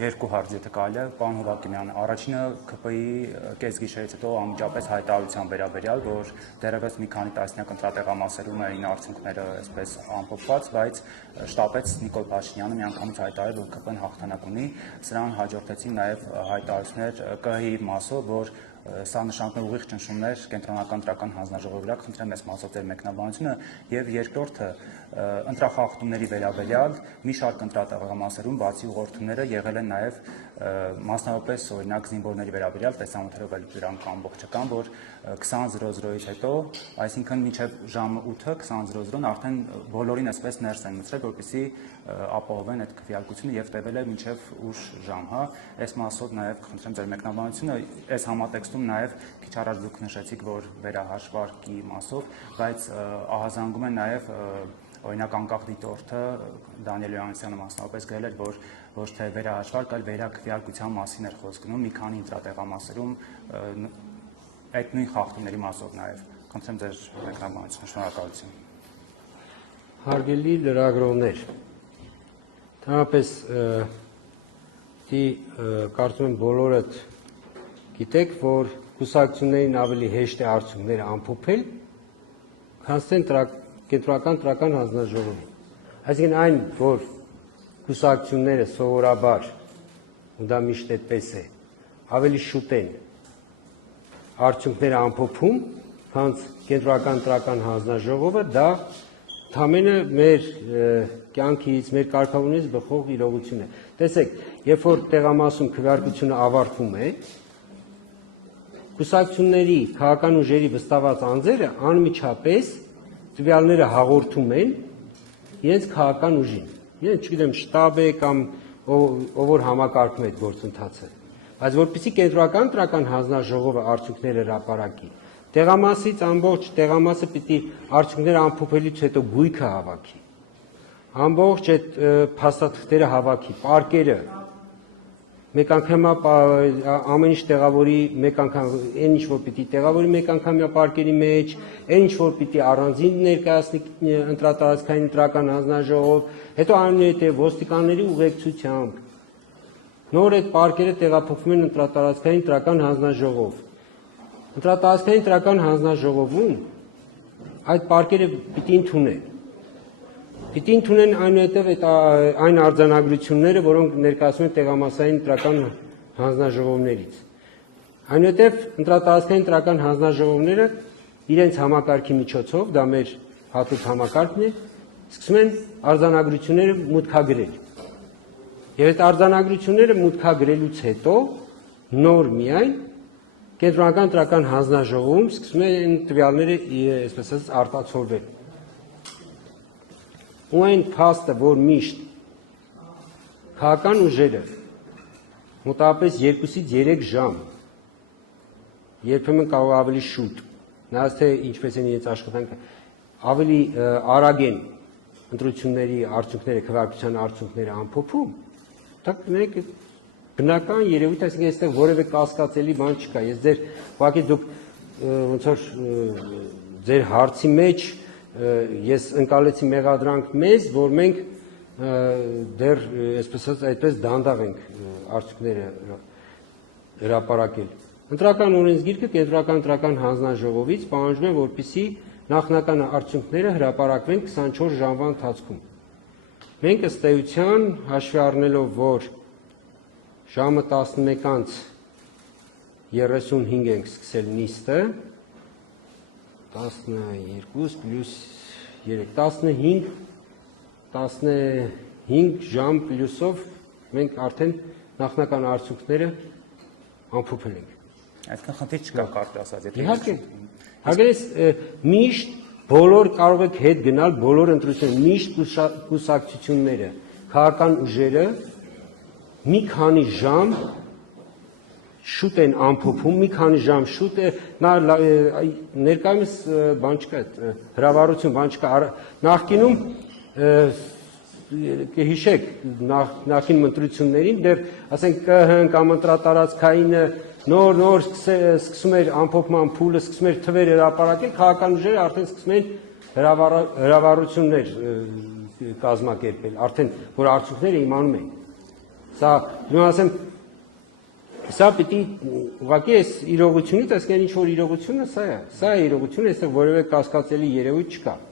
երկու հարց եթե կարելի է, պարոն Հովակիմյան, առաջինը ԿՊ-ի կեսգիշերից հետո անմիջապես հայտարարության վերաբերյալ, որ դեռևս մի քանի տասնյակ ընտրատեղամասերում էին արդյունքները այսպես ամփոփված, բայց շտապեց Նիկոլ Փաշինյանը միանգամից հայտարարել, որ ԿՊ-ն հաղթանակ ունի, սրան հաջորդեցին նաև հայտարարություններ ԿՀ-ի մասով, որ սա նշանակում է ուղիղ ճնշումներ կենտրոնական ընտրական հանձնաժողովի վրա, խնդրեմ այս մասով ձեր մեկնաբանությունը, եւ երկրորդը ընտրախախտումների վերաբերյալ մի շարք ընտրատեղամասերում բացի ուղղորդումները եղել են նաև մասնավորապես օրինակ զինվորների վերաբերյալ տեսանյութերով էլ դրանք ամբողջը կան, որ 20:00-ից հետո, այսինքն մինչև ժամը 8-ը 20:00-ն արդեն բոլորին այսպես ներս են մտցրել, որպեսզի ապահովեն այդ քվեարկությունը եւ տևել է մինչև ուշ ժամ, հա, այս մասով նաև խնդրեմ ձեր մեկնաբանությունը, այս համատեքստում նաև քիչ առաջ դուք նշեցիք, որ վերահաշվարկի մասով, բայց ահազանգում են նաև օրինակ անկախ դիտորդը Դանիել Յոհաննիսյանը մասնավորապես գրել էր, որ ոչ թե վերահաշվարկ, այլ վերաքվեարկության մասին էր խոսք գնում մի քանի ընտրատեղամասերում այդ նույն խախտումների մասով նաև։ Խնդրեմ ձեր մեկնաբանությունը, շնորհակալություն։ Հարգելի լրագրողներ, ընդհանրապես կարծում եմ բոլորդ գիտեք, որ կուսակցություններին ավելի հեշտ է արդյունքները ամփոփել, քան կենտրոնական ընտրական հանձնաժողովին։ Այսինքն այն, որ կուսակցությունները սովորաբար, ու դա միշտ այդպես է, ավելի շուտ են արդյունքները ամփոփում, քան կենտրոնական ընտրական հանձնաժողովը, դա ընդամենը մեր կյանքից, մեր կարգավորումից բխող իրողություն է։ Տեսեք, երբ որ տեղամասում քվեարկությունը ավարտվում է, կուսակցությունների քաղաքական ուժերի վստահված անձերը անմիջապես տվյալները հաղորդում են իրենց քաղաքական ուժին, իրենց, չգիտեմ, շտաբ է կամ ով որ համակարգում է այդ գործընթացը, բայց որպեսզի կենտրոնական ընտրական հանձնաժողովը արդյունքները հրապարակի, տեղամասից ամբողջ տեղամասը պիտի արդյունքները ամփոփելուց հետո գույքը հավաքի, ամբողջ այդ փաստաթղթերը հավաքի, պարկերը, մեկ անգամ ամեն ինչ տեղավորի, մեկ անգամ այն ինչ որ պիտի տեղավորի մեկ անգամյա պարկերի մեջ, այն ինչ որ պիտի առանձին ներկայացնի ընտրատարածքային ընտրական հանձնաժողով, հետո այնուհետև ոստիկանների ուղեկցությամբ նոր այդ պարկերը տեղափոխվում են ընտրատարածքային ընտրական հանձնաժողով։ Ընտրատարածքային ընտրական հանձնաժողովում այդ պարկերը պիտի ընդունեն։ Պիտի ընդունեն այնուհետև այն արձանագրությունները, որոնք ներկայացնում են տեղամասային ընտրական հանձնաժողովներից։ Այնուհետև ընտրատարածքային ընտրական հանձնաժողովները իրենց համակարգի միջոցով, դա մեր հատուկ համակարգն է, սկսում են արձանագրությունները մուտքագրել։ Եվ այդ արձանագրությունները մուտքագրելուց հետո նոր միայն կենտրոնական ընտրական հանձնաժողովում սկսում են տվյալները, այսպես ասած, արտացոլվել։ Ու այն փաստը, որ միշտ քաղաքական ուժերը մոտավորապես 2-ից 3 ժամ, երբեմն կարող ավելի շուտ, նայած թե ինչպես են իրենց աշխատանքը, ավելի արագ են ընտրությունների արդյունքները, քվեարկության արդյունքները ամփոփում, դա մենք բնական երևույթ, այսինքն այստեղ որևէ կասկածելի բան չկա։ Ես ձեր ուղղակի դուք ոնց որ ձեր հարցի մեջ ես ընկալեցի մեղադրանք մեզ, որ մենք դեռ այսպես այդպես դանդաղ ենք արդյունքները հրապարակել։ Ընտրական օրենսգիրքը կենտրոնական ընտրական հանձնաժողովից պահանջում է, որպեսզի նախնական արդյունքները հրապարակվեն 24 ժամվա ընթացքում։ Մենք ըստ էության հաշվի առնելով, որ ժամը 11:35 ենք սկսել նիստը, 12 + 3, 15 ժամ պլյուսով մենք արդեն նախնական արդյունքները ամփոփել ենք։ Այսինքն խնդիր չկա կարծես ասած, եթե իհարկե, հարգելիս միշտ բոլոր կարող եք հետ գնալ բոլոր ընտրությունները, միշտ կուսակցությունները, քաղաքական ուժերը մի քանի ժամ շուտ են ամփոփում, մի քանի ժամ շուտ է, ներկայումս բան չկա, հրավառություն բան չկա, նախկինում կհիշեք նախին ընտրություններին, դեռ ասենք ԿՀ-ն կամ ընտրատարածքայինը նոր սկսում էր ամփոփման փուլը, սկսում էր թվեր հրապարակել, քաղաքական ուժերը արդեն սկսում են հրավառություններ կազմակերպել, արդեն որ արդյունքները իմանում են։ Սա դու ասեմ սա պիտի ուղղակի այս իրողությունից ասկան ինչ որ իրողությունը սա է իրողությունը, այստեղ որևէ կասկածելի երևույթ չկա։